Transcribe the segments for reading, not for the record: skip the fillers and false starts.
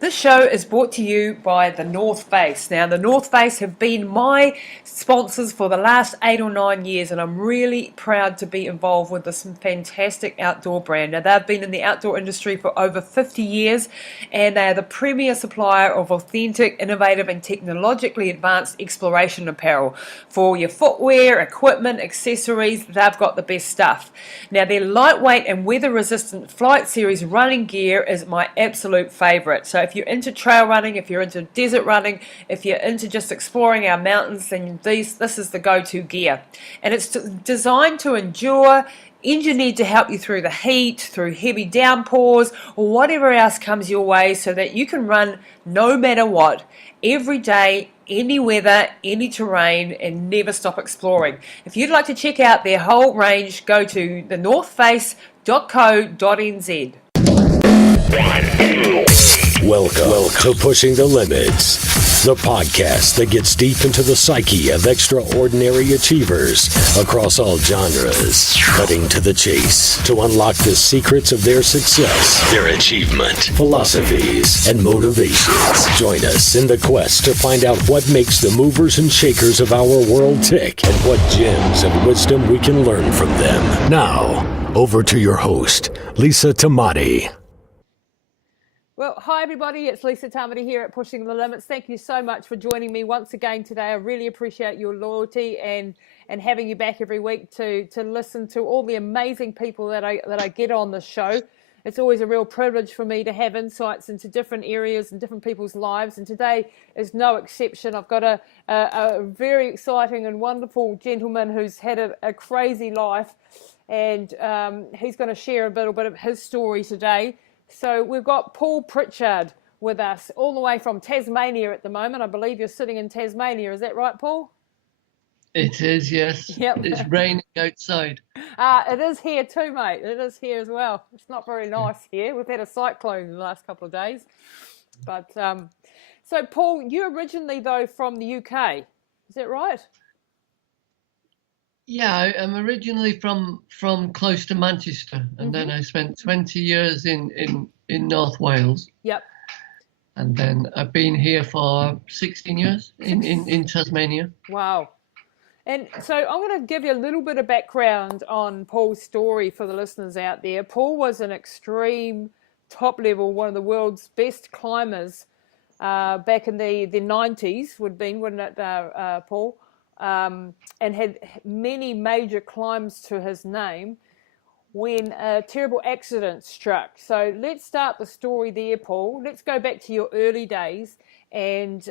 This show is brought to you by the North Face. Now, the North Face have been my sponsors for the last 8 or 9 years, and I'm really proud to be involved with this fantastic outdoor brand. Now, they've been in the outdoor industry for over 50 years, and they are the premier supplier of authentic, innovative, and technologically advanced exploration apparel. For your footwear, equipment, accessories, they've got the best stuff. Now, their lightweight and weather-resistant Flight Series running gear is my absolute favourite. So if you're into trail running, if you're into desert running, if you're into just exploring our mountains, then this is the go-to gear. And it's designed to endure, engineered to help you through the heat, through heavy downpours, or whatever else comes your way, so that you can run no matter what, every day, any weather, any terrain, and never stop exploring. If you'd like to check out their whole range, go to thenorthface.co.nz. Welcome to Pushing the Limits, the podcast that gets deep into the psyche of extraordinary achievers across all genres, cutting to the chase to unlock the secrets of their success, their achievement, philosophies, and motivations. Join us in the quest to find out what makes the movers and shakers of our world tick and what gems of wisdom we can learn from them. Now, over to your host, Lisa Tamati. Well, hi everybody, it's Lisa Tamati here at Pushing the Limits. Thank you so much for joining me once again today. I really appreciate your loyalty and having you back every week to listen to all the amazing people that I get on the show. It's always a real privilege for me to have insights into different areas and different people's lives, and today is no exception. I've got a very exciting and wonderful gentleman who's had a crazy life, and he's going to share a little bit of his story today. So we've got Paul Pritchard with us all the way from Tasmania at the moment. I believe you're sitting in Tasmania. Is that right, Paul? It is, yes. Yep. It's raining outside. It is here too, mate. It is here as well. It's not very nice here. We've had a cyclone in the last couple of days. But so, Paul, you're originally, though, from the UK. Is that right? Yeah, I'm originally from close to Manchester, and then I spent 20 years in North Wales. Yep. And then I've been here for 16 years in Tasmania. Wow. And so I'm going to give you a little bit of background on Paul's story for the listeners out there. Paul was an extreme, top level, one of the world's best climbers back in the 90s, wouldn't it, Paul? And had many major climbs to his name when a terrible accident struck. So let's start the story there, Paul. Let's go back to your early days and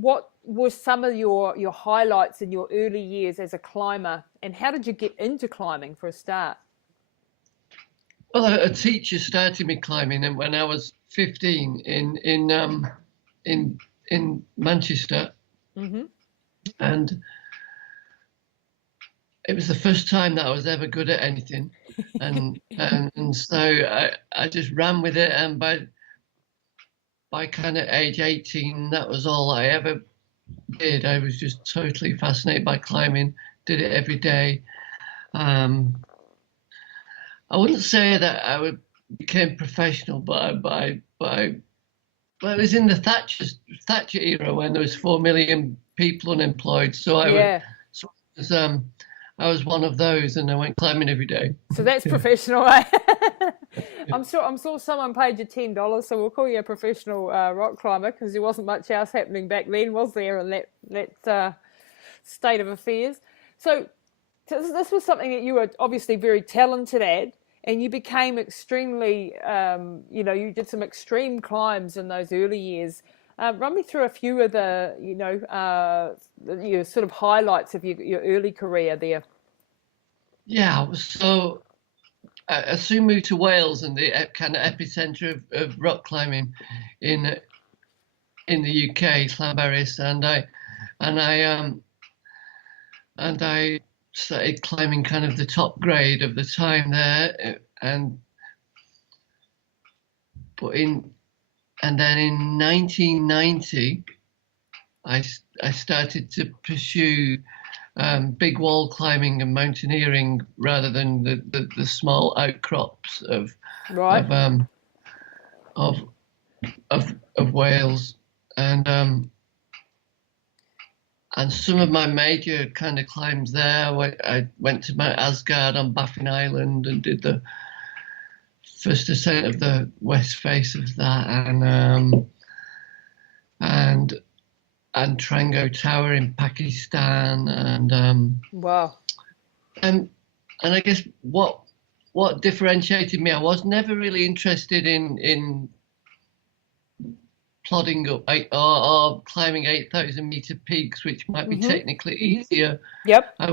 what were some of your highlights in your early years as a climber, and how did you get into climbing for a start? Well, a teacher started me climbing, and when I was 15 in Manchester, and it was the first time that I was ever good at anything, and so I just ran with it, and by kind of age 18, that was all I ever did. I was just totally fascinated by climbing, did it every day. I wouldn't say that I became professional, but it was in the Thatcher era when there was 4 million people unemployed, so I was one of those, and I went climbing every day. So that's professional, eh? I'm sure someone paid you $10, so we'll call you a professional rock climber, because there wasn't much else happening back then, was there, in that state of affairs? So this was something that you were obviously very talented at, and you became extremely, you did some extreme climbs in those early years. Run me through a few of the, your sort of highlights of your early career there. Yeah, so I soon moved to Wales, and the kind of epicenter of rock climbing in the UK, Llanberis, and I started climbing kind of the top grade of the time there, and then in 1990, I started to pursue big wall climbing and mountaineering rather than the small outcrops of of Wales, and some of my major kind of climbs there. I went to Mount Asgard on Baffin Island and did the first ascent of the west face of that, and Trango Tower in Pakistan, and Wow. and I guess what differentiated me, I was never really interested in plodding up or climbing 8,000 meter peaks, which might be technically easier. Yep. I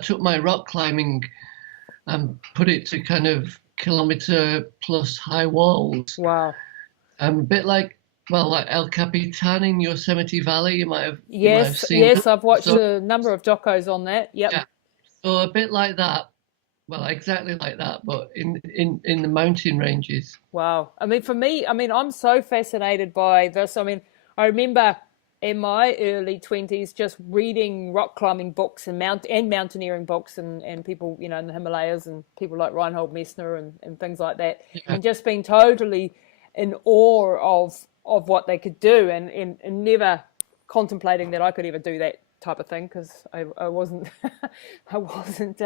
took my rock climbing and put it to kind of kilometer plus high walls. Wow. A bit like El Capitan in Yosemite Valley. You might have seen. Yes, I've watched a number of docos on that. Yep. Yeah. So a bit like that. Well, exactly like that, but in the mountain ranges. Wow. I mean, for me, I'm so fascinated by this. I mean, I remember in my early 20s just reading rock climbing books and mountaineering books and people, in the Himalayas and people like Reinhold Messner and things like that, and just being totally in awe of what they could do and never contemplating that I could ever do that type of thing, because I wasn't I wasn't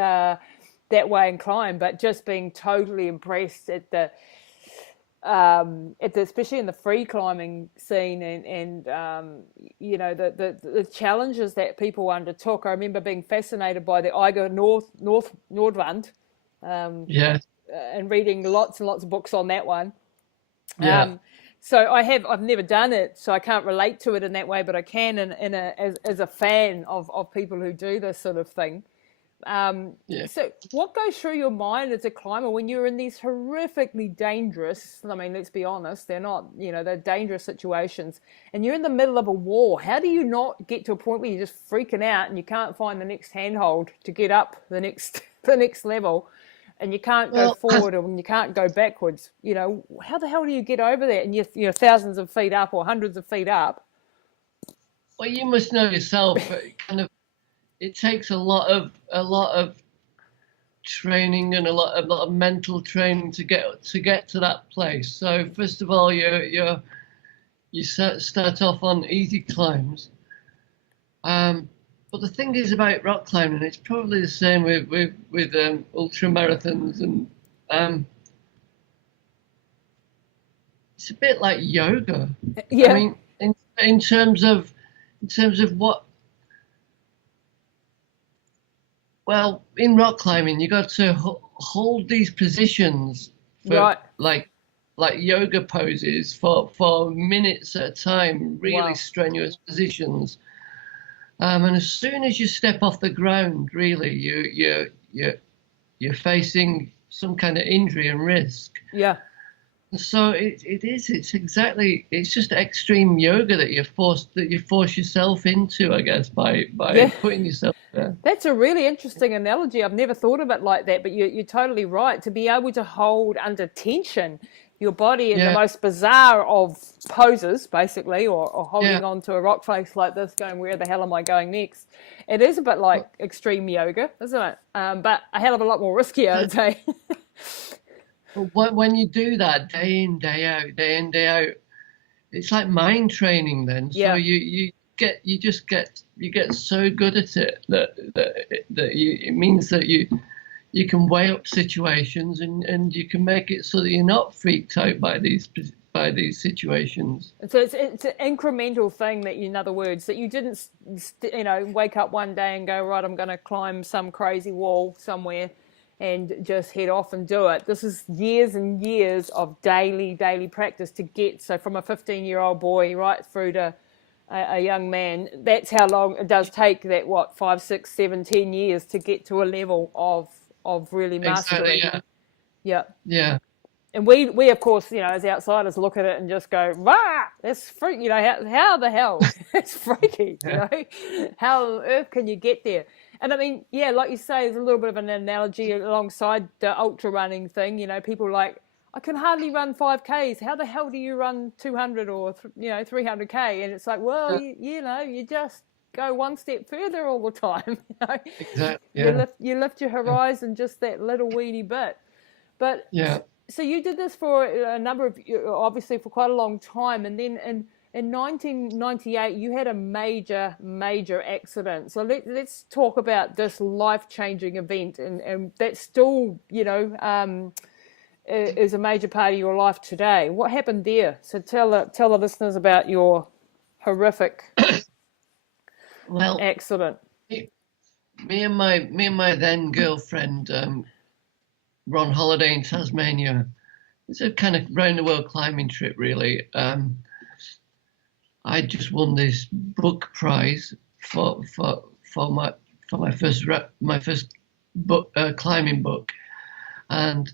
that way inclined, but just being totally impressed at the especially in the free climbing scene and the challenges that people undertook. I remember being fascinated by the Eiger Nordwand, and reading lots and lots of books on that one. So I've never done it, so I can't relate to it in that way, but I can as a fan of people who do this sort of thing. So what goes through your mind as a climber when you're in these horrifically dangerous, I mean, let's be honest, they're not, they're dangerous situations, and you're in the middle of a wall? How do you not get to a point where you're just freaking out and you can't find the next handhold to get up the next level, and you can't go forward and you can't go backwards? How the hell do you get over that? And you're thousands of feet up or hundreds of feet up. Well, you must know yourself, it takes a lot of training and a lot of mental training to get to that place. So first of all, you start off on easy climbs. But the thing is about rock climbing, it's probably the same with ultra marathons, and it's a bit like yoga. Yeah. I mean, in terms of what. Well, in rock climbing, you got to hold these positions for like yoga poses for minutes at a time, really strenuous positions. And as soon as you step off the ground, really, you're facing some kind of injury and risk. Yeah. So it's just extreme yoga that you force yourself into, I guess, by putting yourself there. That's a really interesting analogy. I've never thought of it like that, but you're totally right. To be able to hold under tension your body in the most bizarre of poses, basically, or holding on to a rock face like this, going, where the hell am I going next? It is a bit like extreme yoga, isn't it? But a hell of a lot more riskier, I'd say. When you do that day in, day out, it's like mind training then. So you get so good at it that it means that you can weigh up situations and you can make it so that you're not freaked out by these situations. So it's an incremental thing that in other words, that you didn't wake up one day and go, right, I'm going to climb some crazy wall somewhere and just head off and do it. This is years and years of daily practice to get, so from a 15-year-old boy right through to a young man. That's how long it does take, that 5, 6, 7, 10 years to get to a level of really mastery. Exactly, yeah. And we of course, as outsiders look at it and just go, rah, that's freaky, how the hell? It's freaky, How on earth can you get there? And I mean, like you say, there's a little bit of an analogy alongside the ultra running thing. People like, I can hardly run 5Ks. How the hell do you run 200 or 300K? And it's like, well, you just go one step further all the time. Exactly. Yeah. You lift your horizon just that little weedy bit. But So you did this for a number of, obviously for quite a long time, and then in 1998 you had a major accident. So let's talk about this life-changing event, and that still, is a major part of your life today. What happened there? So tell the listeners about your horrific Well, accident. me and my then girlfriend were on holiday in Tasmania. It's a kind of round the world climbing trip, really. I just won this book prize for my first book, climbing book, and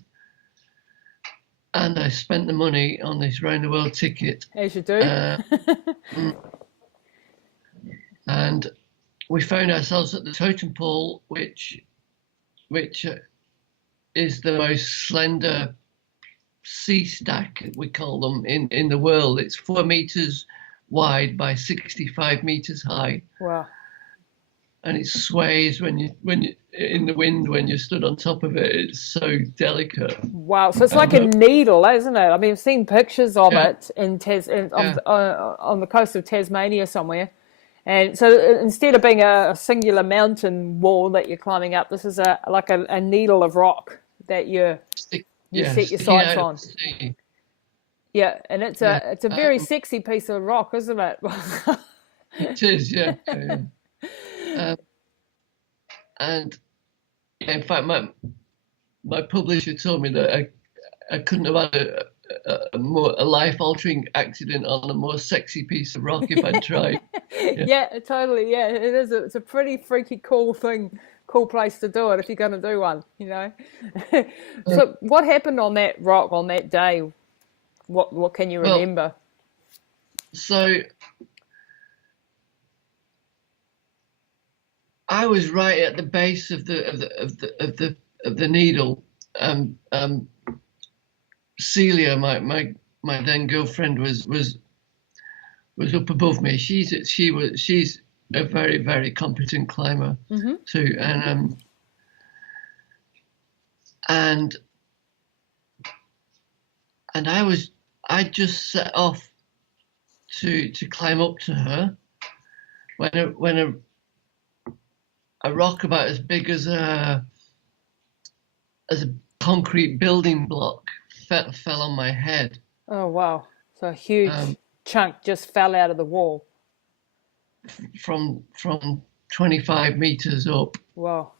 I spent the money on this round the world ticket. As you do. And we found ourselves at the Totem Pole, which is the most slender sea stack, we call them, in the world. It's 4 meters wide by 65 meters high. Wow. And it sways when you in the wind when you stood on top of it. It's so delicate. Wow. So it's like a needle, isn't it? I mean, I've seen pictures of it on the coast of Tasmania somewhere. And so instead of being a singular mountain wall that you're climbing up, this is like a needle of rock that you set your sights on. Yeah, and it's a very sexy piece of rock, isn't it? It is, yeah. And in fact, my publisher told me that I couldn't have had a life-altering accident on a more sexy piece of rock if I'd tried. Yeah, totally. Yeah, it is. It's a pretty freaky, cool place to do it if you're going to do one. So, what happened on that rock on that day? What can you remember? So, I was right at the base of the needle. Celia, my then girlfriend, was up above me. She's a very, very competent climber too, and I just set off to climb up to her when a rock about as big as a concrete building block fell on my head. Oh wow! So a huge chunk just fell out of the wall from 25 meters up. Wow!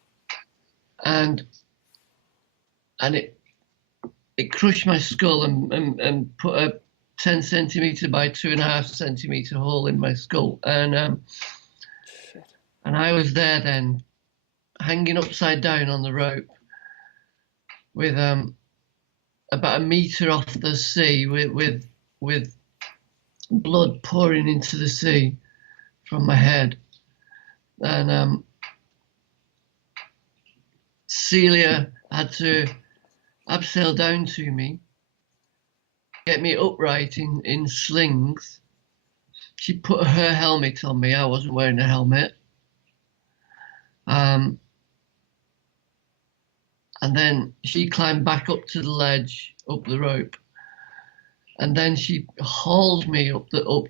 And it crushed my skull and put a 10 centimeter by 2.5 centimeter hole in my skull. And I was there then, hanging upside down on the rope, with about a meter off the sea, with blood pouring into the sea from my head. And Celia had to abseil down to me, get me upright in slings. She put her helmet on me. I wasn't wearing a helmet. And then she climbed back up to the ledge, up the rope, and then she hauled me up to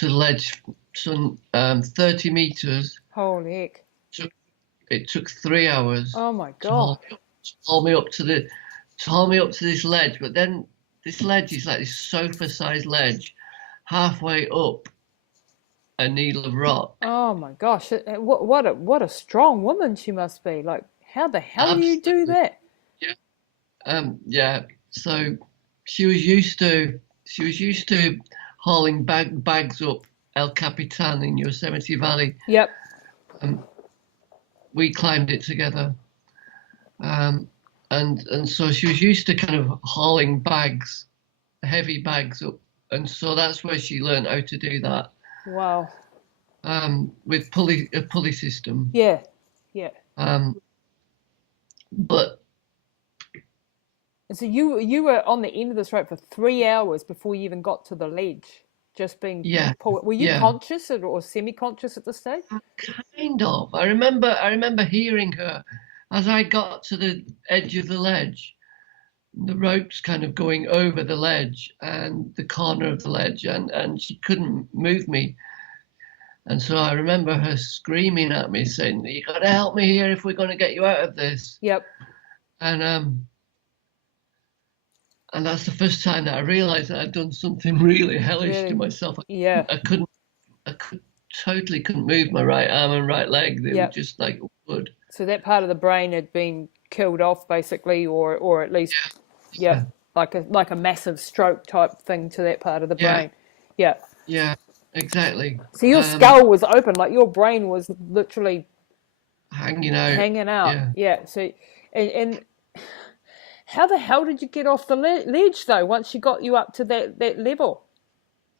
the ledge, some 30 meters. Holy heck! It took 3 hours. Oh my God! To haul me up to this ledge, but then this ledge is like this sofa-sized ledge, halfway up a needle of rock. Oh my gosh! What a strong woman she must be. Like, how the hell do you do that? Yeah. So she was used to hauling bags up El Capitan in Yosemite Valley. Yep. We climbed it together. And so she was used to kind of hauling bags, heavy bags up, and so that's where she learned how to do that. Wow. With a pulley system. Yeah. But so you were on the end of this rope for 3 hours before you even got to the ledge, just being pulled. Were you conscious or semi-conscious at this stage? Kind of. I remember hearing her as I got to the edge of the ledge. the rope's kind of going over the ledge and the corner of the ledge, and she couldn't move me. And so I remember her screaming at me, saying, "You got to help me here if we're going to get you out of this." Yep. And that's the first time that I realised that I'd done something really hellish to myself. Yeah. I totally couldn't move my right arm and right leg. They were just like wood. So that part of the brain had been killed off, basically, or at least, like a massive stroke type thing to that part of the brain. Yeah. Yeah, exactly. So your skull was open, like your brain was literally hanging out. Yeah. So, and how the hell did you get off the ledge though? Once she got you up to that level?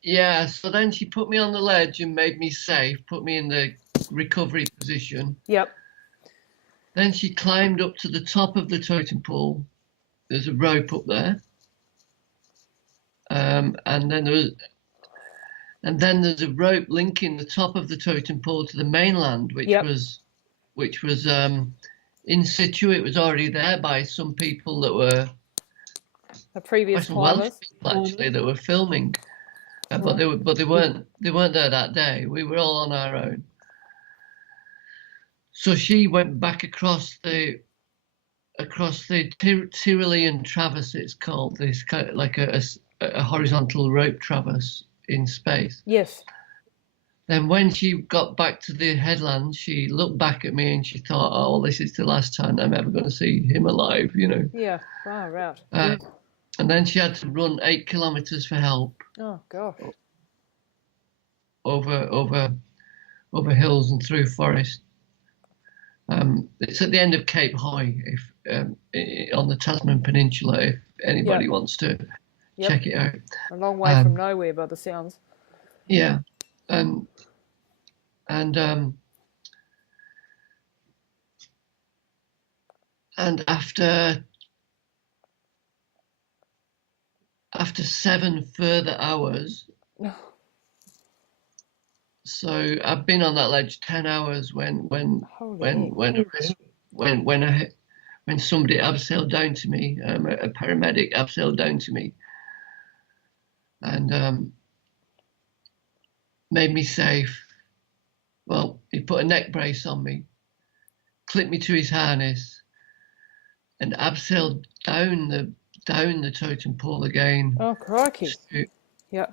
Yeah. So then she put me on the ledge and made me safe, put me in the recovery position. Yep. Then she climbed up to the top of the totem pole. There's a rope up there, and then there's a rope linking the top of the totem pole to the mainland, which was in situ. It was already there by some people that were the previous Welsh people, actually, that were filming, but they weren't there that day. We were all on our own. So she went back across the Tyrolean traverse. It's called, this kind of like a horizontal rope traverse in space. Yes. Then when she got back to the headland, she looked back at me and she thought, "Oh, well, this is the last time I'm ever going to see him alive," you know. Yeah. Wow. Right. And then she had to run 8 kilometers for help. Oh gosh. Over hills and through forest. It's at the end of Cape Hoy, on the Tasman Peninsula, if anybody wants to check it out. A long way from nowhere, by the sounds. Yeah, and after 7 further hours. So I've been on that ledge 10 hours when somebody abseiled down to me, a paramedic abseiled down to me, and made me safe. Well, he put a neck brace on me, clipped me to his harness, and abseiled down the totem pole again. Oh crikey! Yeah.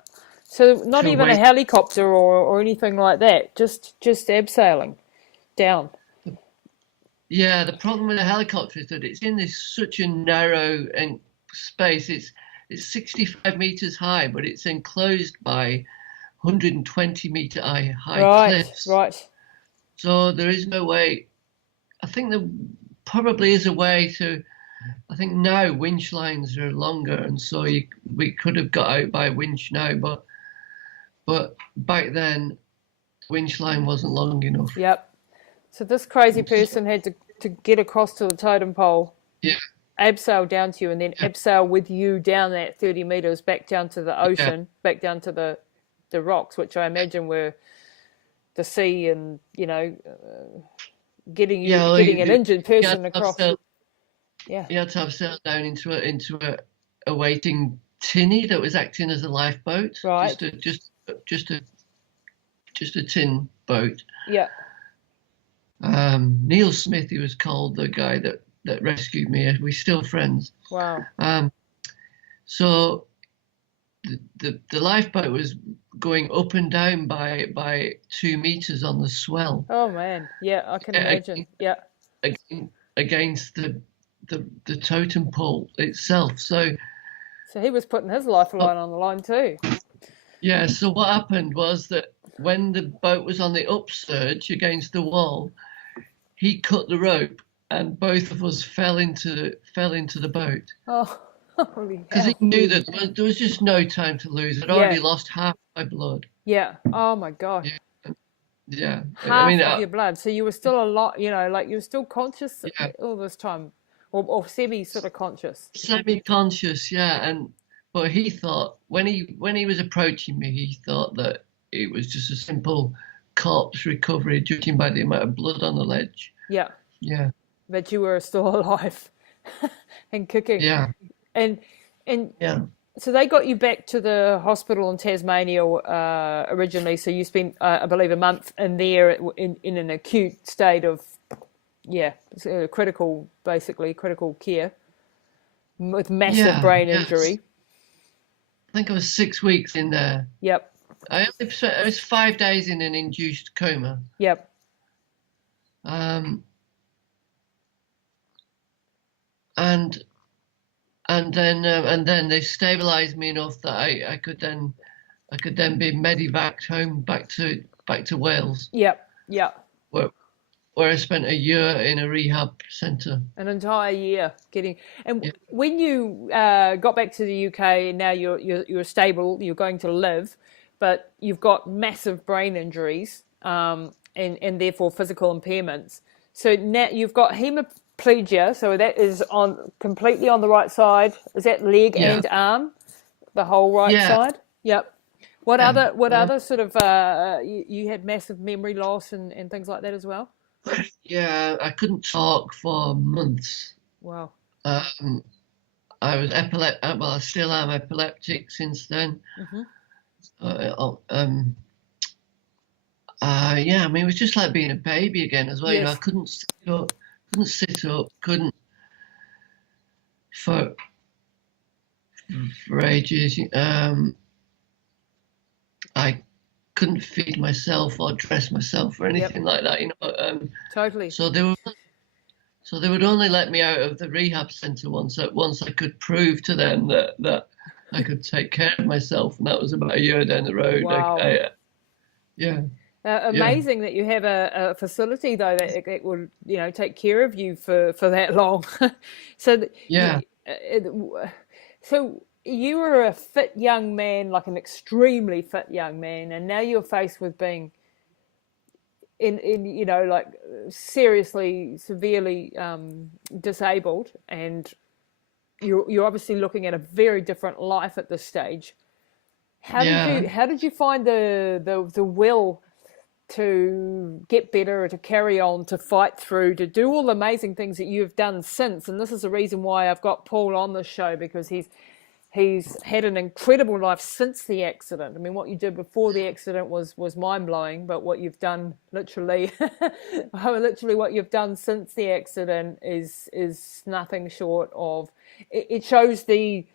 So not even a helicopter or anything like that, just abseiling down. Yeah, the problem with a helicopter is that it's in such a narrow space. It's 65 meters high, but it's enclosed by 120-meter high cliffs. Right. So there is no way. I think there probably is a way to. I think now winch lines are longer, and so we could have got out by winch now, but back then, winch line wasn't long enough. Yep. So this crazy person had to get across to the totem pole. Yeah. Abseil down to you, and then abseil with you down that 30 meters back down to the ocean, back down to the rocks, which I imagine were the sea, and getting an injured person across. You had to abseil down into a waiting tinny that was acting as a lifeboat. Right. Just a tin boat. Yeah. Neil Smith, he was called, the guy that rescued me. We're still friends. Wow. So the lifeboat was going up and down by 2 meters on the swell. Oh man, yeah, I can imagine. Yeah. Against the totem pole itself. So he was putting his lifeline on the line too. Yeah, so what happened was that when the boat was on the upsurge against the wall, he cut the rope and both of us fell into the boat. Oh, holy hell. Because he knew that there was just no time to lose. I'd already lost half my blood. Yeah. Oh my gosh. Yeah. Half of your blood. So you were still a lot, like you were still conscious all this time, or semi sort of conscious. Semi-conscious, yeah. But he thought, when he was approaching me, he thought that it was just a simple corpse recovery, judging by the amount of blood on the ledge. Yeah. Yeah. But you were still alive and kicking. Yeah. And Yeah. so they got you back to the hospital in Tasmania originally. So you spent, I believe, a month in there in an acute state of, critical care with massive Yeah. brain Yes. injury. I think I was 6 weeks in there. Yep. I was 5 days in an induced coma. Yep. Um, and then they stabilized me enough that I could then be medevaced home back to Wales, Yep. Yep. where I spent a year in a rehab centre. An entire year getting. And Yeah. when you got back to the UK, now you're stable, you're going to live, but you've got massive brain injuries, and therefore physical impairments. So now you've got hemiplegia, so that is completely on the right side. Is that leg and arm, the whole right side? Yep. What other sort of you had massive memory loss and things like that as well? Yeah, I couldn't talk for months. Wow. I was epileptic. Well, I still am epileptic since then. Mm-hmm. Yeah, I mean, it was just like being a baby again as well. Yes. You know, I couldn't sit up, couldn't for ages. I couldn't feed myself or dress myself or anything like that. You know. Totally. So they would only let me out of the rehab centre once I could prove to them that I could take care of myself, and that was about a year down the road. Wow. Yeah. Amazing that you have a facility though that it would take care of you for that long. So so you were a fit young man, like an extremely fit young man, and now you're faced with being in like seriously, severely disabled, and you're obviously looking at a very different life at this stage. How did you find the will to get better, to carry on, to fight through, to do all the amazing things that you've done since? And this is the reason why I've got Paul on the show, because he's had an incredible life since the accident. I mean, what you did before the accident was mind-blowing, but what you've done literally what you've done since the accident is nothing short of, it shows the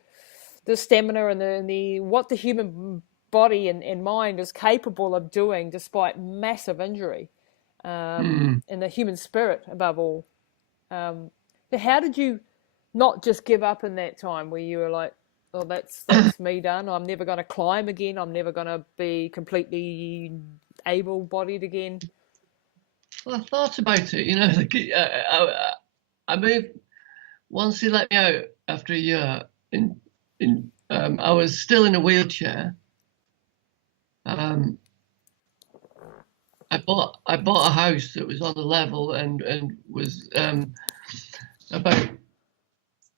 stamina and the what the human body and mind is capable of doing despite massive injury, and the human spirit above all. So how did you not just give up in that time where you were like, oh, that's me done, I'm never going to climb again, I'm never going to be completely able-bodied again? Well, I thought about it, you know, like, I moved, once he let me out after a year, I was still in a wheelchair. I bought a house that was on the level and was about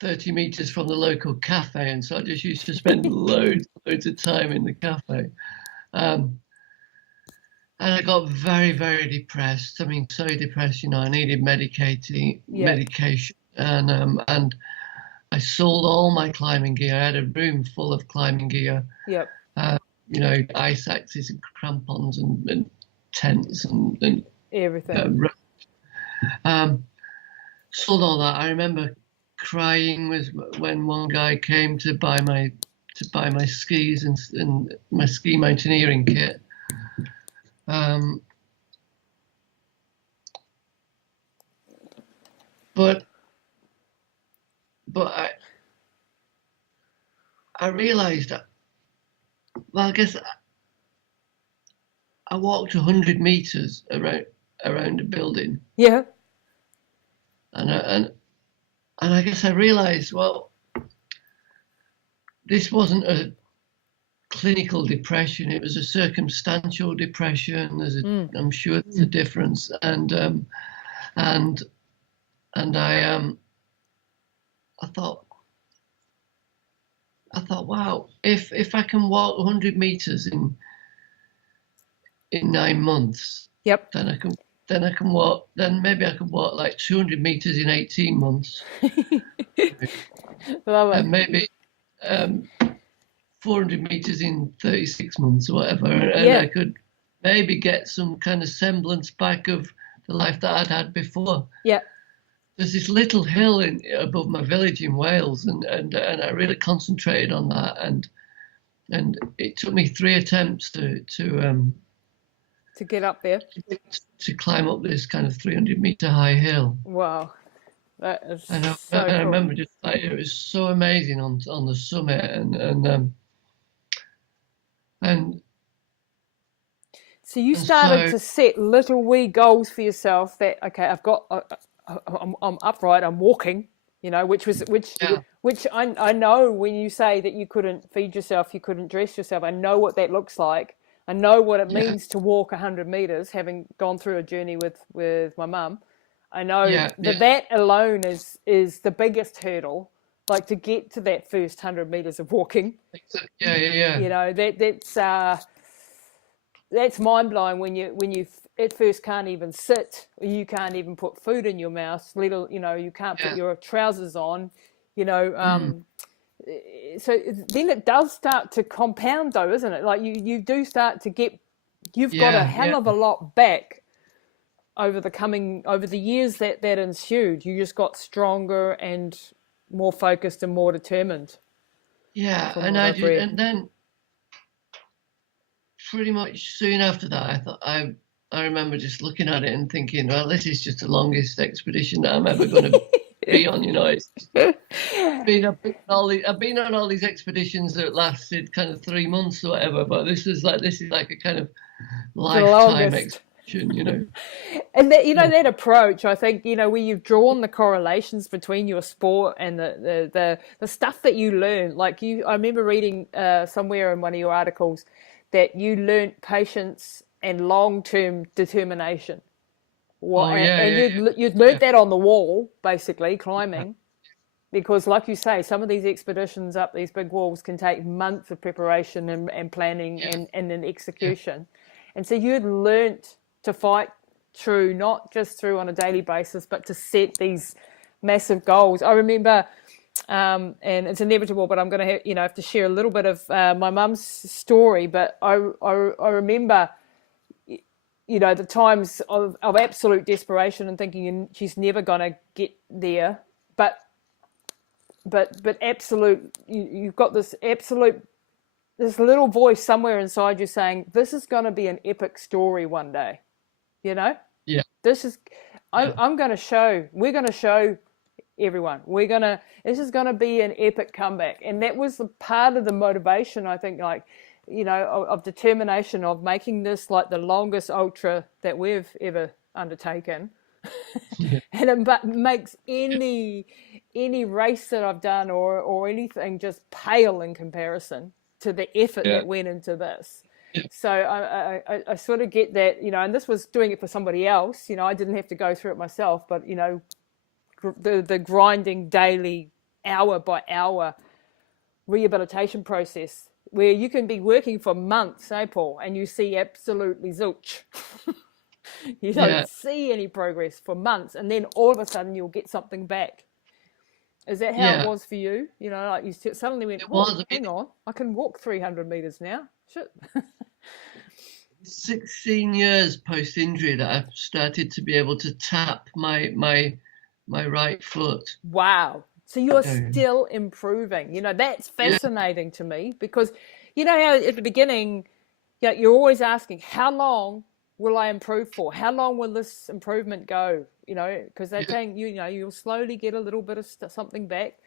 30 meters from the local cafe, and so I just used to spend loads of time in the cafe. And I got very, very depressed. I mean, so depressed, you know, I needed medication, and I sold all my climbing gear. I had a room full of climbing gear. Yep. You know, ice axes and crampons and tents and everything. Sold all that. I remember crying when one guy came to buy my skis and my ski mountaineering kit. But I realized that, well, I guess I walked 100 meters around the building. Yeah. And I guess I realized, well, this wasn't a clinical depression; it was a circumstantial depression. I'm sure there's a difference, and I thought, wow, if I can walk 100 meters in 9 months, yep, then then I can walk. Then maybe I can walk like 200 meters in 18 months, Love it. and maybe 400 meters in 36 months or whatever, and Yeah. I could maybe get some kind of semblance back of the life that I'd had before. Yeah. There's this little hill above my village in Wales, and I really concentrated on that, and it took me 3 attempts to get up there. climb up this kind of 300-meter high hill. Wow, that is And so I cool. remember just like it was so amazing on the summit, and So you and started so- to set little wee goals for yourself. That okay, I've got. I'm upright. I'm walking. You know, which Yeah. I know when you say that you couldn't feed yourself, you couldn't dress yourself. I know what that looks like. I know what it means to walk 100 meters, having gone through a journey with my mum. I know that alone is the biggest hurdle, like to get to that first 100 meters of walking. Yeah. You know, that's mind blowing when you at first can't even sit, or you can't even put food in your mouth. Little, you know, you can't put your trousers on. You know, so then it does start to compound, though, isn't it? Like you do start to get, you've got a hell of a lot back over the years that ensued. You just got stronger and more focused and more determined. Yeah, and then pretty much soon after that, I remember just looking at it and thinking, well, this is just the longest expedition that I'm ever going to be on. You know, I've been on all these expeditions that lasted kind of 3 months or whatever, but this is like a kind of lifetime expedition, you know. And that, you know, that approach, I think, you know, where you've drawn the correlations between your sport and the stuff that you learn. Like I remember reading somewhere in one of your articles that you learnt patience and long-term determination. You'd learnt that on the wall, basically, climbing. Because like you say, some of these expeditions up these big walls can take months of preparation and planning and then execution. And so you'd learnt to fight through, not just through on a daily basis, but to set these massive goals. I remember, and it's inevitable, but I'm going to have to share a little bit of my mum's story. But I remember, you know, the times of absolute desperation and thinking she's never going to get there. But absolute, you've got this little voice somewhere inside you saying, this is going to be an epic story one day, you know? Yeah. I'm going to show, we're going to show everyone, this is going to be an epic comeback. And that was the part of the motivation, I think, like, you know, of determination of making this like the longest ultra that we've ever undertaken. And it makes any race that I've done or anything just pale in comparison to the effort that went into this. So I sort of get that, you know, and this was doing it for somebody else. You know, I didn't have to go through it myself, but, you know, the grinding daily, hour by hour rehabilitation process where you can be working for months, Paul, and you see absolutely zilch. You don't see any progress for months, and then all of a sudden you'll get something back. Is that how it was for you? You know, like you suddenly went, hang on, I can walk 300 meters now. Shit. 16 years post-injury that I've started to be able to tap my right foot. Wow. So you're still improving. You know, that's fascinating to me because, you know, how at the beginning, you're always asking, how long will I improve for? How long will this improvement go? You know, because they're saying, you know, you'll slowly get a little bit of something back.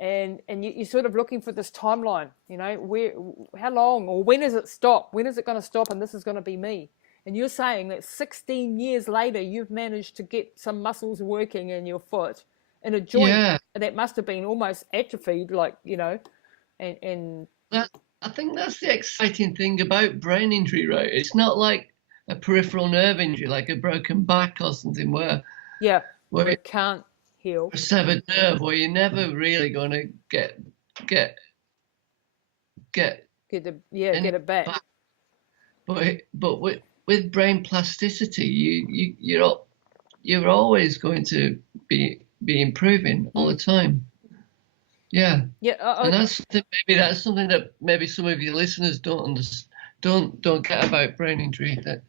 And you're sort of looking for this timeline, you know, how long or when does it stop? When is it going to stop? And this is going to be me. And you're saying that 16 years later, you've managed to get some muscles working in your foot in a joint that must have been almost atrophied, like, you know, and I think that's the exciting thing about brain injury, right? It's not like a peripheral nerve injury, like a broken back or something where it can't heal. A severed nerve where you're never really going to get it back. But with brain plasticity, you're always going to be improving all the time. Yeah. Yeah. And that's something that maybe some of your listeners don't get about brain injury. That,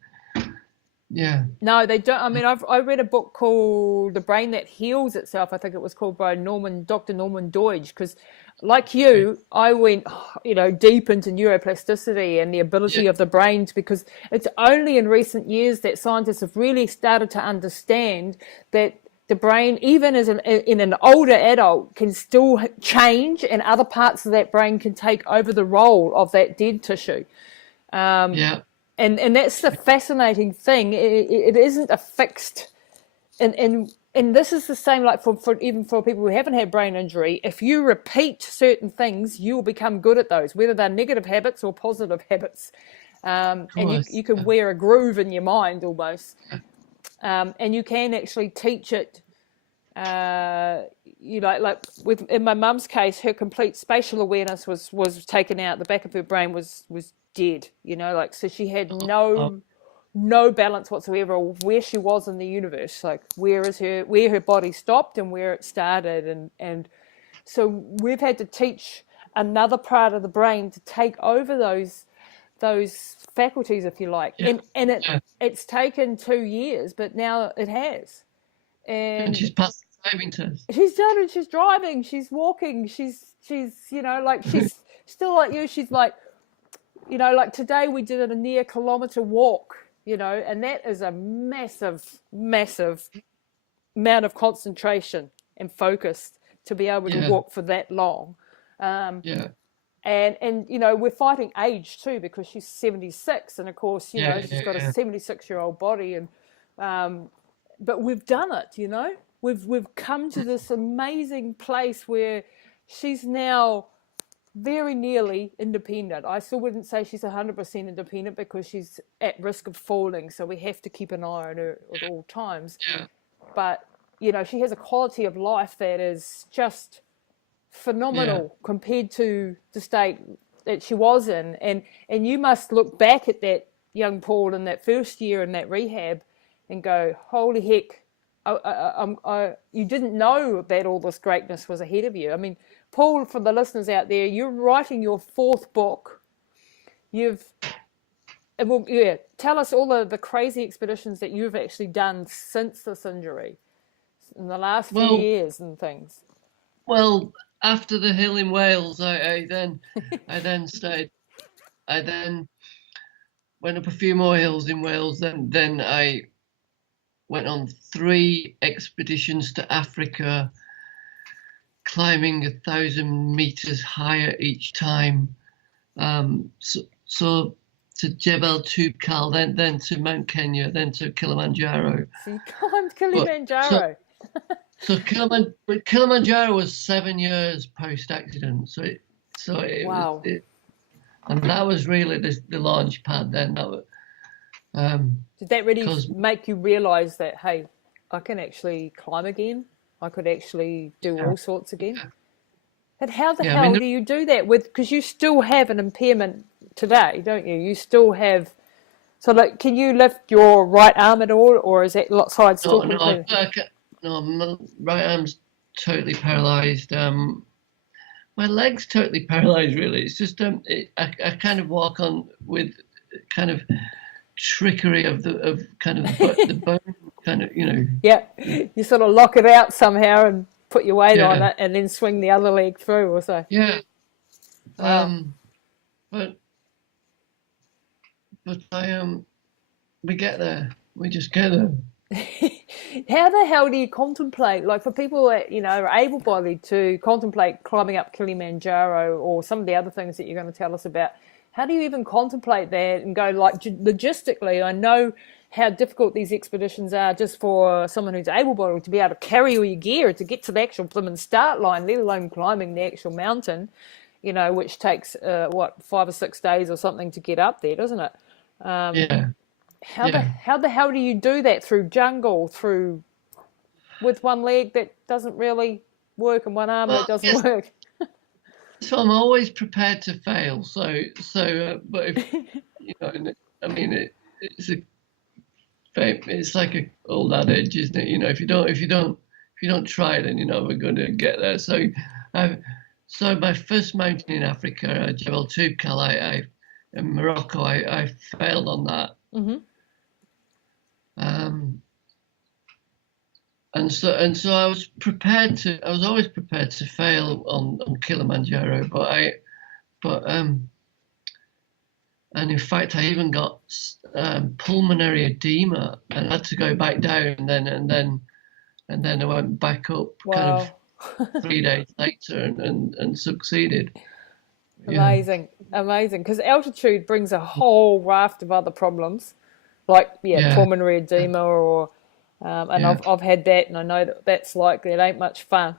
yeah. No, they don't. I mean, I read a book called The Brain That Heals Itself. I think it was called by Dr. Norman Doidge, because like you, I went, deep into neuroplasticity and the ability of the brain, because it's only in recent years that scientists have really started to understand that the brain, even in an older adult, can still change, and other parts of that brain can take over the role of that dead tissue. Yeah. And that's the fascinating thing. It isn't a fixed, and this is the same like for even for people who haven't had brain injury. If you repeat certain things, you will become good at those, whether they're negative habits or positive habits. And you can wear a groove in your mind almost. And you can actually teach it. Like in my mum's case, her complete spatial awareness was taken out. The back of her brain was dead. So she had no balance whatsoever of where she was in the universe, like where her body stopped and where it started, and so we've had to teach another part of the brain to take over those faculties, if you like. It's taken 2 years, but now it has. And she's passed the driving test. She's done it. She's driving. She's walking. She's she's still like you. She's like, like today we did a near kilometre walk, and that is a massive, massive amount of concentration and focus to be able to walk for that long. And we're fighting age too, because she's 76, and of course she's got a 76-year-old body, and but we've done it. We've come to this amazing place where she's now very nearly independent. I still wouldn't say she's 100% independent, because she's at risk of falling, so we have to keep an eye on her at all times. But she has a quality of life that is just phenomenal compared to the state that she was in. And you must look back at that young Paul in that first year in that rehab and go, holy heck, you didn't know that all this greatness was ahead of you. I mean, Paul, for the listeners out there, you're writing your 4th book. Tell us all the crazy expeditions that you've actually done since this injury in the last few years and things. Well, after the hill in Wales, I then went up a few more hills in Wales. Then I went on 3 expeditions to Africa, climbing 1,000 meters higher each time. So to Jebel Toubkal, then to Mount Kenya, then to Kilimanjaro. So you climbed Kilimanjaro. So Kilimanjaro was 7 years post-accident. Wow. And that was really the launch pad then. Did that really make you realise that, hey, I can actually climb again? I could actually do all sorts again? But how the hell do you do that because you still have an impairment today, don't you? You still have, so like, can you lift your right arm at all, or is that side still? No, my right arm's totally paralysed. My leg's totally paralysed, really. It's just I kind of walk on with kind of trickery of the bone, kind of, Yeah, you sort of lock it out somehow and put your weight on it, and then swing the other leg through, or so. Yeah. Wow. But we get there. We just get there. How the hell do you contemplate, like for people that are able-bodied to contemplate climbing up Kilimanjaro or some of the other things that you're going to tell us about? How do you even contemplate that and go, like, logistically? I know how difficult these expeditions are just for someone who's able-bodied to be able to carry all your gear to get to the actual Plymouth start line, let alone climbing the actual mountain, which takes 5 or 6 days or something to get up there, doesn't it? How the hell do you do that through jungle, with one leg that doesn't really work and one arm that doesn't work? So I'm always prepared to fail. But if, it's a it's like a old adage, isn't it? You know, if you don't try, then you're never going to get there. So my first mountain in Africa, Jebel Toubkal, in Morocco, I failed on that. Mm-hmm. And so I was always prepared to fail on Kilimanjaro, and in fact I even got pulmonary edema and had to go back down, and then I went back up. Wow. Kind of 3 days later and succeeded. Amazing, amazing. Because altitude brings a whole raft of other problems, like pulmonary edema or I've had that, and I know that's likely. It ain't much fun.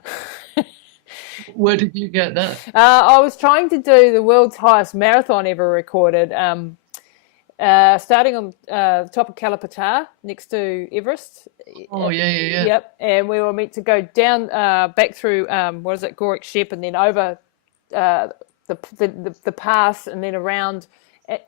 Where did you get that? I was trying to do the world's highest marathon ever recorded, starting on the top of Kalapatar next to Everest. Oh, yeah. Yep, and we were meant to go down, back through, Gorik Shep, and then over the pass, and then around a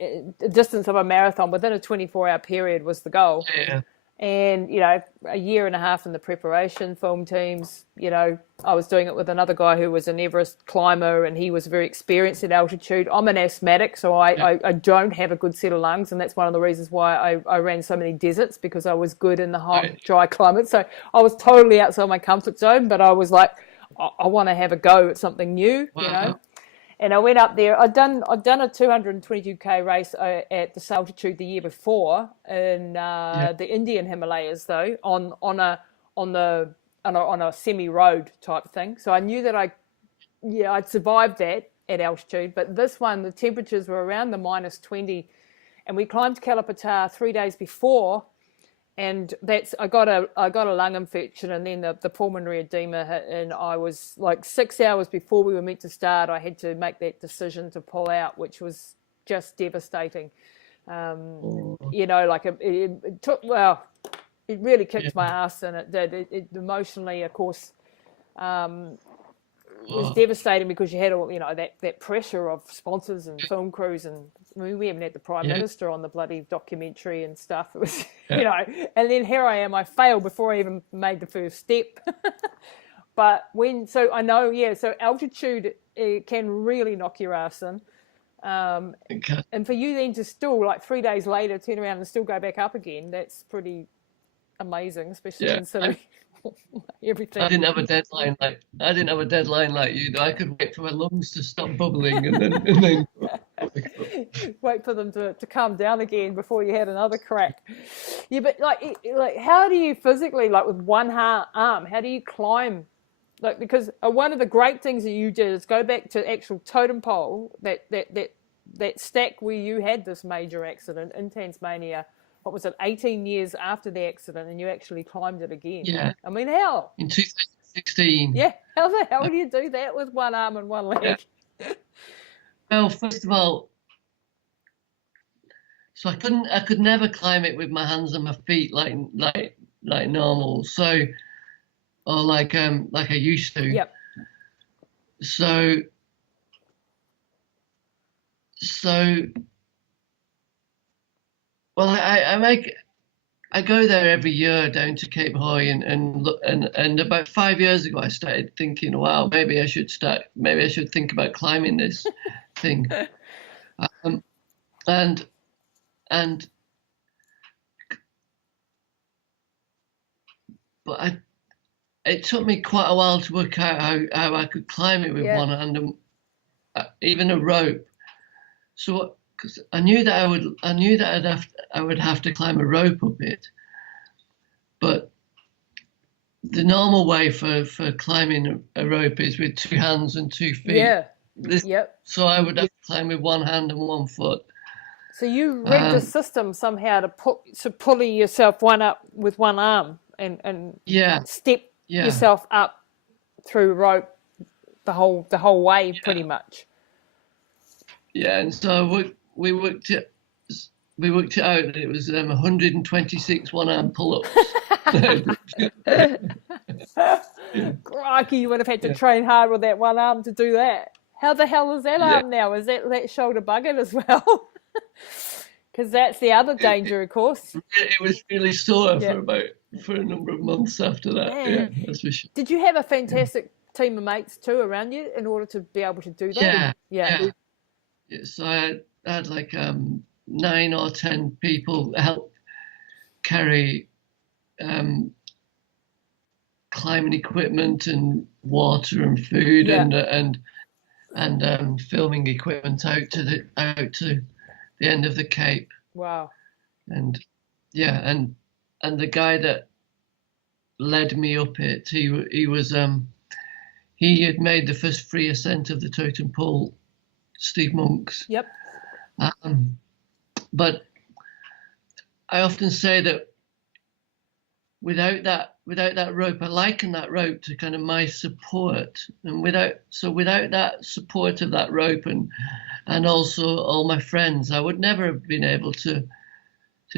distance of a marathon within a 24-hour period was the goal. Yeah. And, a year and a half in the preparation, film teams, I was doing it with another guy who was an Everest climber, and he was very experienced at altitude. I'm an asthmatic, so I don't have a good set of lungs, and that's one of the reasons why I ran so many deserts, because I was good in the hot, dry climate. So I was totally outside my comfort zone, but I was like, I want to have a go at something new, And I went up there. I'd done a 222k race at this altitude the year before in the Indian Himalayas, though, on a semi-road type thing. So I knew that I'd survived that at altitude. But this one, the temperatures were around the -20, and we climbed Kalapatar 3 days before. And I got a lung infection, and then the pulmonary edema hit, and I was like 6 hours before we were meant to start, I had to make that decision to pull out, which was just devastating. It took, it really kicked my ass, and it did. It emotionally, of course, it was devastating, because you had all, that pressure of sponsors and film crews, and we even had the Prime Minister on the bloody documentary and stuff. It was, and then here I am, I failed before I even made the first step. But so altitude can really knock your ass in. And for you then to still, like 3 days later, turn around and still go back up again, that's pretty amazing, especially considering everything. I didn't have a deadline like you. I could wait for my lungs to stop bubbling and then wait for them to calm down again before you had another crack. Yeah, but like how do you physically, like with one arm, how do you climb? Like, because one of the great things that you did is go back to actual Totem Pole, that stack where you had this major accident in Tasmania. What was it, 18 years after the accident, and you actually climbed it again? Yeah. I mean, how? In 2016. Yeah. How the hell do you do that with one arm and one leg? Yeah. Well, first of all, so I could never climb it with my hands and my feet like normal. So, or like I used to. Yep. So. Well, I go there every year down to Cape Hoy, and about 5 years ago I started thinking, wow, maybe I should think about climbing this thing, but it took me quite a while to work out how I could climb it with one hand, and even a rope. So. Because I knew that I would have to climb a rope up it, but the normal way for climbing a rope is with 2 hands and 2 feet. Yeah. So I would have to climb with 1 hand and 1 foot. So you rigged a system somehow to pulley yourself one up with one arm and step yourself up through rope the whole way pretty much. Yeah, and so we worked it out that it was 126 one-arm pull-ups. Crikey, you would have had to train hard with that one arm to do that. How the hell is that arm now? Is that shoulder buggered as well? Because that's the other danger, of course. It was really sore Yeah. for a number of months after that. Yeah. Yeah, that's for sure. Did you have a fantastic team of mates too around you in order to be able to do that? Yeah, Yeah. yeah. So I had like 9 or 10 people help carry climbing equipment and water and food Yeah. and filming equipment out to the end of the Cape. Wow. And yeah, and the guy that led me up it, he was he had made the first free ascent of the Totem Pole, Steve Monk's. Yep. But I often say that without that rope, I liken that rope to kind of my support, and without that support of that rope and also all my friends, I would never have been able to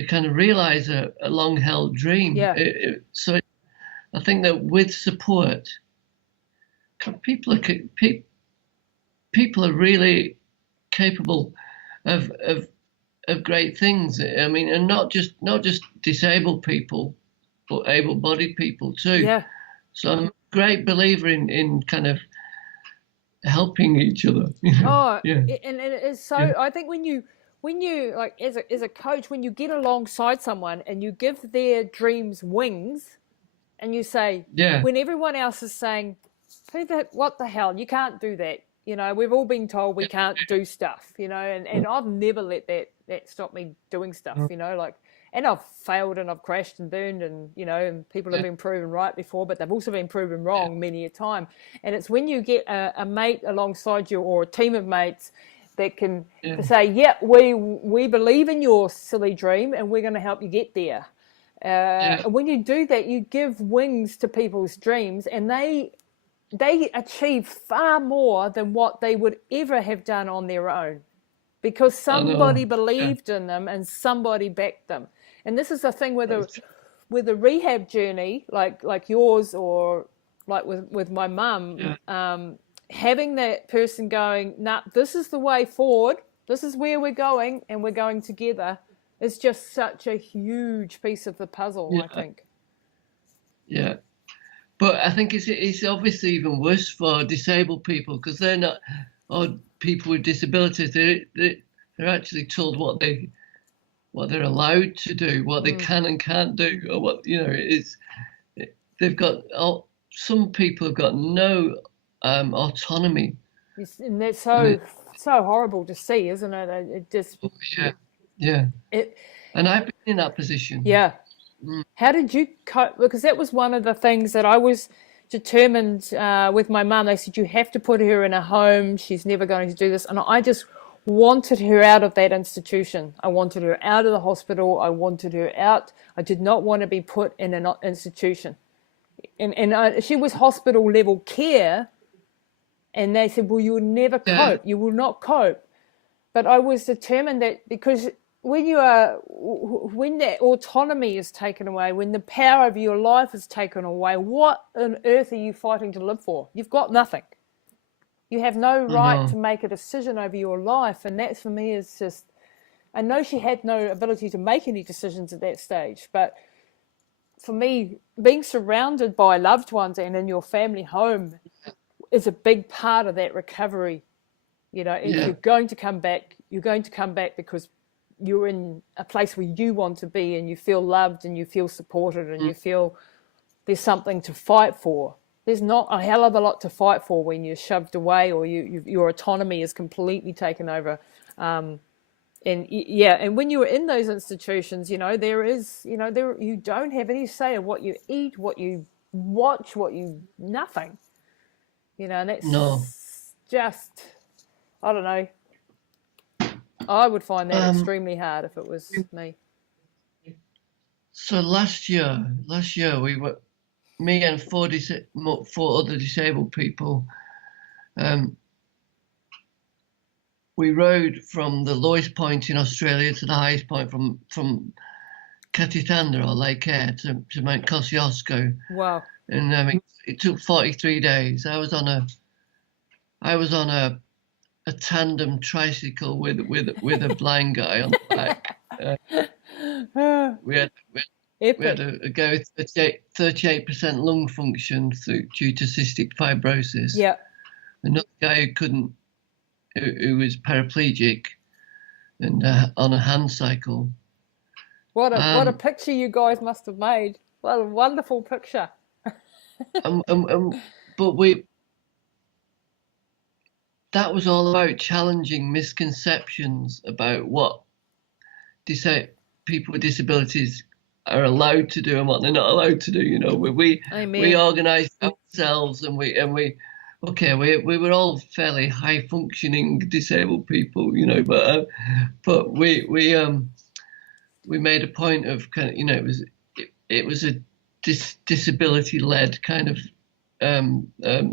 kind of realize a long held dream. Yeah. So I think that with support, people are really capable of great things. I mean, and not just disabled people, but able-bodied people too. Yeah. So I'm a great believer in kind of helping each other. You know? Oh, Yeah. and it is so. Yeah. I think when you like as a coach, when you get alongside someone and you give their dreams wings, and you say, Yeah. when everyone else is saying, what the hell, you can't do that. You know, we've all been told we can't do stuff. You know, and I've never let that stop me doing stuff. You know, like. And I've failed and I've crashed and burned and, you know, and people have been proven right before, but they've also been proven wrong many a time. And it's when you get a mate alongside you or a team of mates that can say, yeah, we believe in your silly dream and we're going to help you get there. And when you do that, you give wings to people's dreams and they achieve far more than what they would ever have done on their own. Because somebody believed in them and somebody backed them. And this is the thing with a rehab journey, like yours or like with my mum, having that person going, nah, this is the way forward, this is where we're going, and we're going together, is just such a huge piece of the puzzle, I think. Yeah. But I think it's obviously even worse for disabled people because they're not, or people with disabilities, they're actually told what they're allowed to do, what they can and can't do, or what, you know, they've got, some people have got no autonomy. And that's so horrible to see, isn't it? It just... Yeah. And I've been in that position. Yeah. How did you cope? Because that was one of the things that I was determined with my mum. They said, you have to put her in a home. She's never going to do this. And I just wanted her out of that institution. I wanted her out of the hospital. I wanted her out. I did not want to be put in an institution. And she was hospital level care. And they said, well, you will never cope. You will not cope. But I was determined that because when that autonomy is taken away, when the power of your life is taken away, what on earth are you fighting to live for? You've got nothing. You have no right to make a decision over your life. And that for me is just, I know she had no ability to make any decisions at that stage, but for me, being surrounded by loved ones and in your family home is a big part of that recovery. You know, if you're going to come back, you're going to come back because you're in a place where you want to be and you feel loved and you feel supported and you feel there's something to fight for. There's not a hell of a lot to fight for when you're shoved away or your autonomy is completely taken over. And when you're in those institutions, you know, you don't have any say of what you eat, what you watch, nothing. You know, and that's just, I don't know. I would find that extremely hard if it was me. So last year we were, me and four other disabled people, we rode from the lowest point in Australia to the highest point from Katitanda or Lake Eyre to Mount Kosciuszko. Wow. And it took 43 days. I was on a tandem tricycle with a blind guy on the back. we had Epic. a go with 38% lung function due to cystic fibrosis. Yeah. Another guy who was paraplegic and on a hand cycle. What a picture you guys must have made. What a wonderful picture. But that was all about challenging misconceptions about what people with disabilities are allowed to do and what they're not allowed to do. You know, we organised ourselves, and we were all fairly high functioning disabled people, you know, but we made a point of kind of, you know, it was a disability led kind of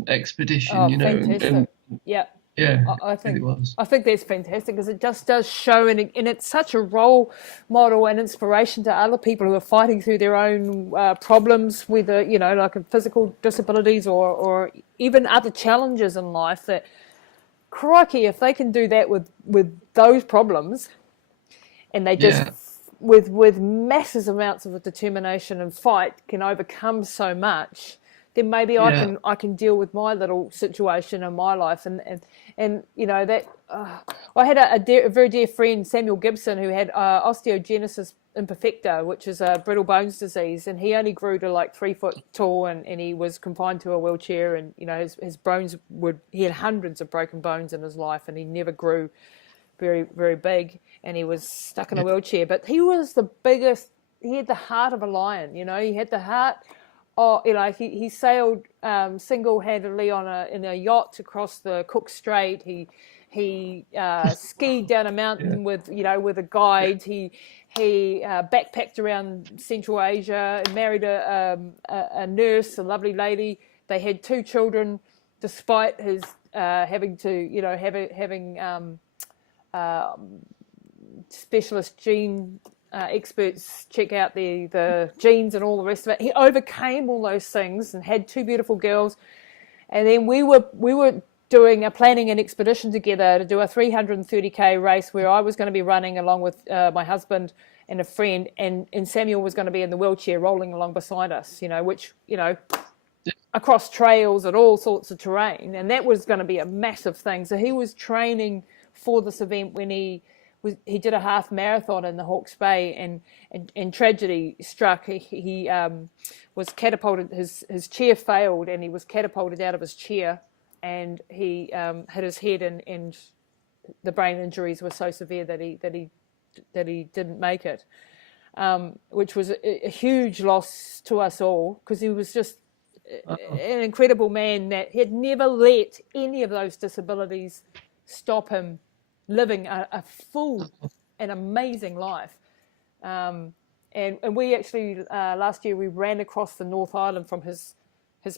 expedition, you know. Fantastic. Yeah. Yeah, I think it was. I think that's fantastic, because it just does show, and it's such a role model and inspiration to other people who are fighting through their own problems, whether, you know, like physical disabilities or even other challenges in life. That, crikey, if they can do that with those problems, and they just with massive amounts of determination and fight can overcome so much, then maybe I can deal with my little situation in my life. And you know, that I had a very dear friend, Samuel Gibson, who had osteogenesis imperfecta, which is a brittle bones disease, and he only grew to like 3 foot tall, and he was confined to a wheelchair, and you know, his bones he had hundreds of broken bones in his life, and he never grew very, very big, and he was stuck in a wheelchair. But he was the biggest. He had the heart of a lion. You know, he had the heart. Oh, you know, he sailed single-handedly in a yacht across the Cook Strait. He skied down a mountain with a guide. He backpacked around Central Asia and married a nurse, a lovely lady. They had 2 children, despite his having specialist gene experts check out the genes and all the rest of it. He overcame all those things and had 2 beautiful girls. And then we were planning an expedition together to do a 330k race, where I was going to be running along with my husband and a friend, and Samuel was going to be in the wheelchair rolling along beside us, you know, which, you know, across trails and all sorts of terrain. And that was going to be a massive thing. So he was training for this event when he did a half marathon in the Hawke's Bay, and tragedy struck. He was catapulted. His chair failed, and he was catapulted out of his chair, and he hit his head, and the brain injuries were so severe that he didn't make it, which was a huge loss to us all, because he was just an incredible man that had never let any of those disabilities stop him living a full and amazing life. And we actually, last year, we ran across the North Island from his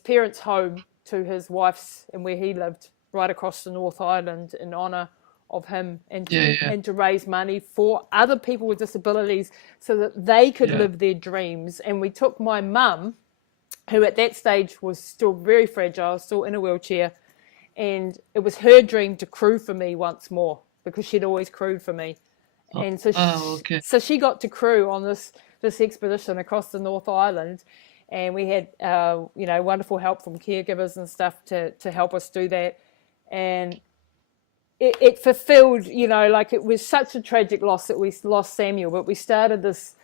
parents' home to his wife's, and where he lived, right across the North Island, in honour of him, and to raise money for other people with disabilities so that they could live their dreams. And we took my mum, who at that stage was still very fragile, still in a wheelchair, and it was her dream to crew for me once more, because she'd always crewed for me. And so she got to crew on this expedition across the North Island, and we had wonderful help from caregivers and stuff to help us do that. And it fulfilled, you know, like, it was such a tragic loss that we lost Samuel, but we started this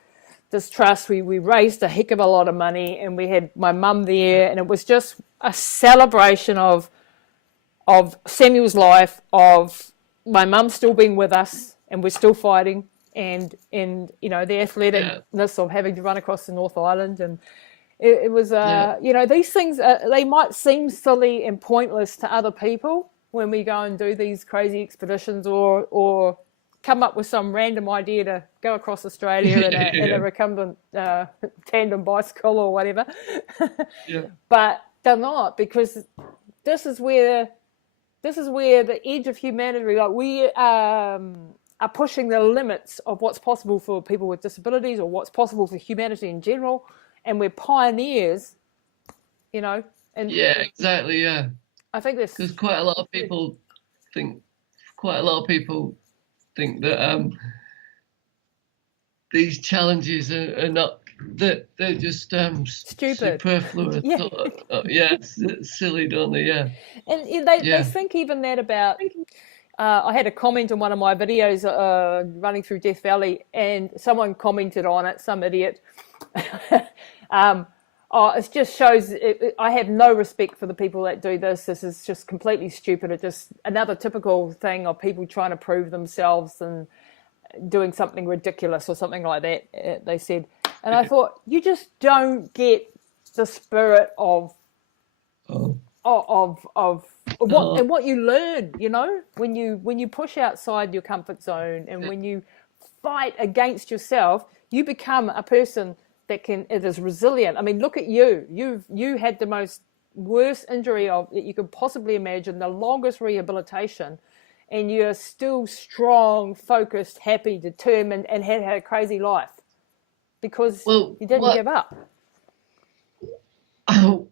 trust. We raised a heck of a lot of money, and we had my mum there, and it was just a celebration of Samuel's life, of my mum still being with us, and we're still fighting, and you know, the athleticness of having to run across the North Island. And it was you know, these things they might seem silly and pointless to other people when we go and do these crazy expeditions, or come up with some random idea to go across Australia in a recumbent tandem bicycle or whatever. But they're not, because this is where the edge of humanity, like, we are pushing the limits of what's possible for people with disabilities, or what's possible for humanity in general, and we're pioneers, you know. And exactly. I think this, because quite a lot of people think that these challenges are not, that they're just Stupid. superfluous. Yeah. Yeah, silly, don't they? Yeah. And they Yeah. think even that about. I had a comment on one of my videos running through Death Valley, and someone commented on it, some idiot. It just shows I have no respect for the people that do this. This is just completely stupid. It's just another typical thing of people trying to prove themselves and doing something ridiculous or something like that, they said. And I thought, you just don't get the spirit of what you learn, you know, when you push outside your comfort zone, and when you fight against yourself, you become a person that is resilient. I mean, look at you. You had the most worst injury that you could possibly imagine, the longest rehabilitation, and you're still strong, focused, happy, determined, and had a crazy life because you didn't give up.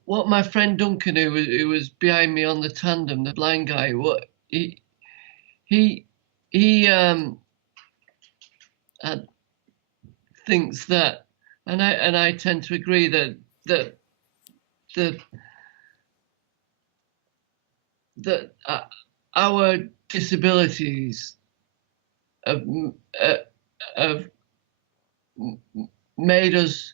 What my friend Duncan, who was behind me on the tandem, the blind guy, what he thinks that, and I tend to agree that our disabilities have made us.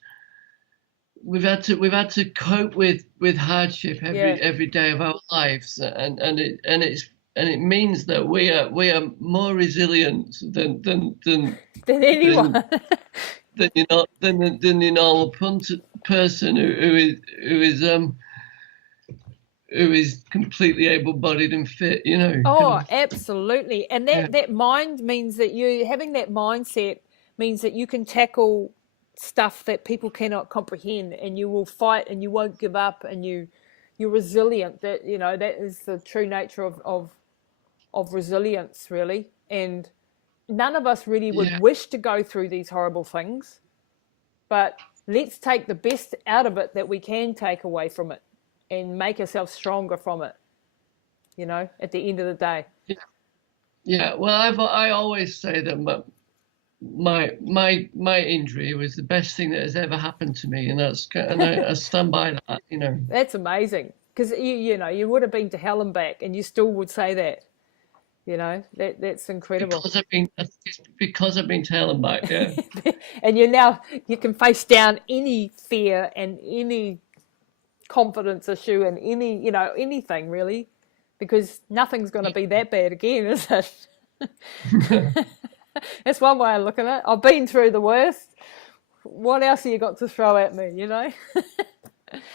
We've had to cope with hardship every day of our lives, and it means that we are more resilient than anyone. than the normal person who is completely able-bodied and fit, you know. Oh, absolutely. And that mind means that having that mindset means that you can tackle stuff that people cannot comprehend, and you will fight, and you won't give up, and you're resilient. That, you know, that is the true nature of resilience, really. And none of us really would wish to go through these horrible things, but let's take the best out of it that we can take away from it, and make ourselves stronger from it, you know, at the end of the day. Yeah, well, I always say that my injury was the best thing that has ever happened to me, and I stand by that, you know. That's amazing, because you know, you would have been to hell and back, and you still would say that, you know. That's incredible. Because I've been to hell and back, yeah. And you can face down any fear and any confidence issue and anything really, because nothing's going to be that bad again, is it? That's one way of looking at it. I've been through the worst. What else have you got to throw at me, you know?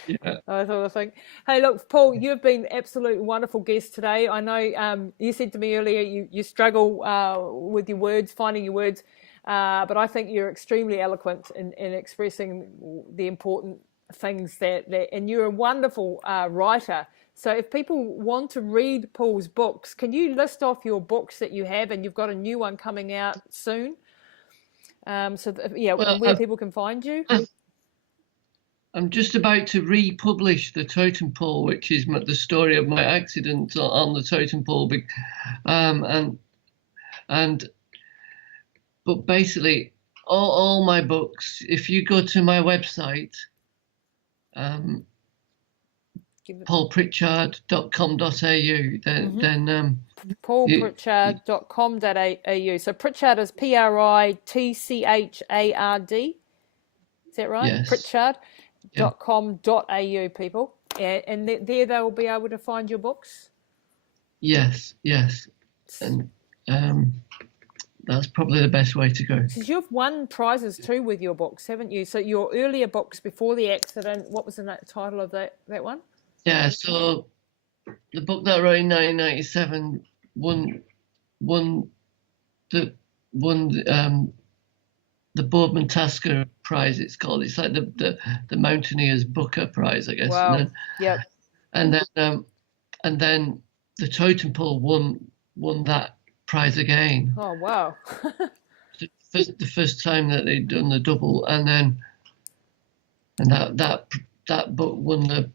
Yeah. I sort of think. Hey, look, Paul, you've been an absolute wonderful guest today. I know you said to me earlier you struggle with your words, finding your words, but I think you're extremely eloquent in expressing the important things and you're a wonderful writer. So if people want to read Paul's books, can you list off your books that you have, and you've got a new one coming out soon? Where people can find you. I'm just about to republish the Totem Pole, which is the story of my accident on the Totem Pole, but basically all my books. If you go to my website, paulpritchard.com.au, then paulpritchard.com.au. So Pritchard is Pritchard. Is that right? Yes. Pritchard.com.au, people. And there they will be able to find your books? Yes. And that's probably the best way to go. Because you've won prizes too with your books, haven't you? So your earlier books before the accident, what was the title of that one? Yeah, so the book that I wrote in 1997 won the Boardman Tasker Prize. It's called. It's like the Mountaineers Booker Prize, I guess. Wow. And then the Totem Pole won that prize again. Oh wow. the first time that they'd done the double, and that book won the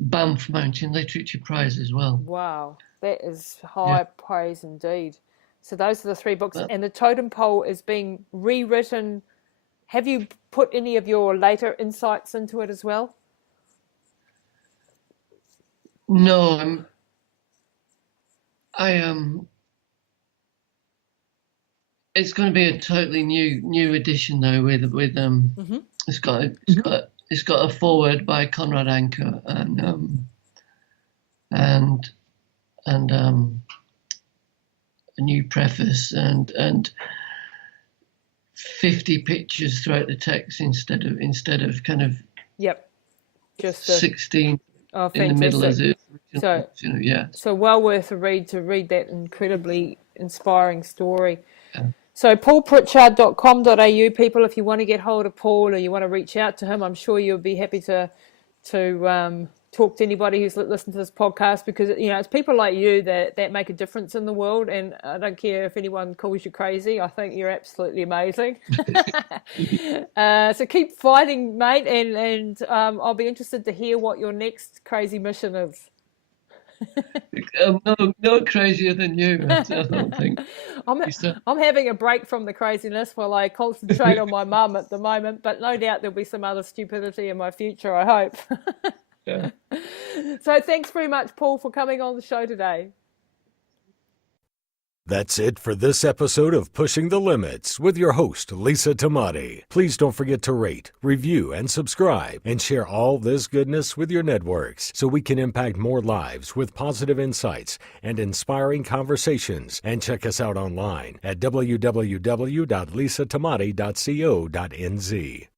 Banff Mountain Literature Prize as well. Wow, that is high praise indeed. So those are the 3 books, Well, and the Totem Pole is being rewritten. Have you put any of your later insights into it as well? no, it's going to be a totally new edition though. It's got a foreword by Conrad Anker and a new preface and 50 pictures throughout the text instead of kind of just 16 oh, in the middle as fantastic. it. So, Yeah. so well worth a read to read that incredibly inspiring story. Yeah. So paulpritchard.com.au, people, if you want to get hold of Paul or you want to reach out to him, I'm sure you'll be happy to talk to anybody who's listened to this podcast, because it's people like you that make a difference in the world, and I don't care if anyone calls you crazy. I think you're absolutely amazing. So keep fighting, mate, and I'll be interested to hear what your next crazy mission is. I'm no crazier than you, I don't think. I'm having a break from the craziness while I concentrate on my mum at the moment, but no doubt there'll be some other stupidity in my future, I hope. Yeah. So thanks very much, Paul, for coming on the show today. That's it for this episode of Pushing the Limits with your host, Lisa Tamati. Please don't forget to rate, review, and subscribe, and share all this goodness with your networks so we can impact more lives with positive insights and inspiring conversations. And check us out online at www.lisatamati.co.nz.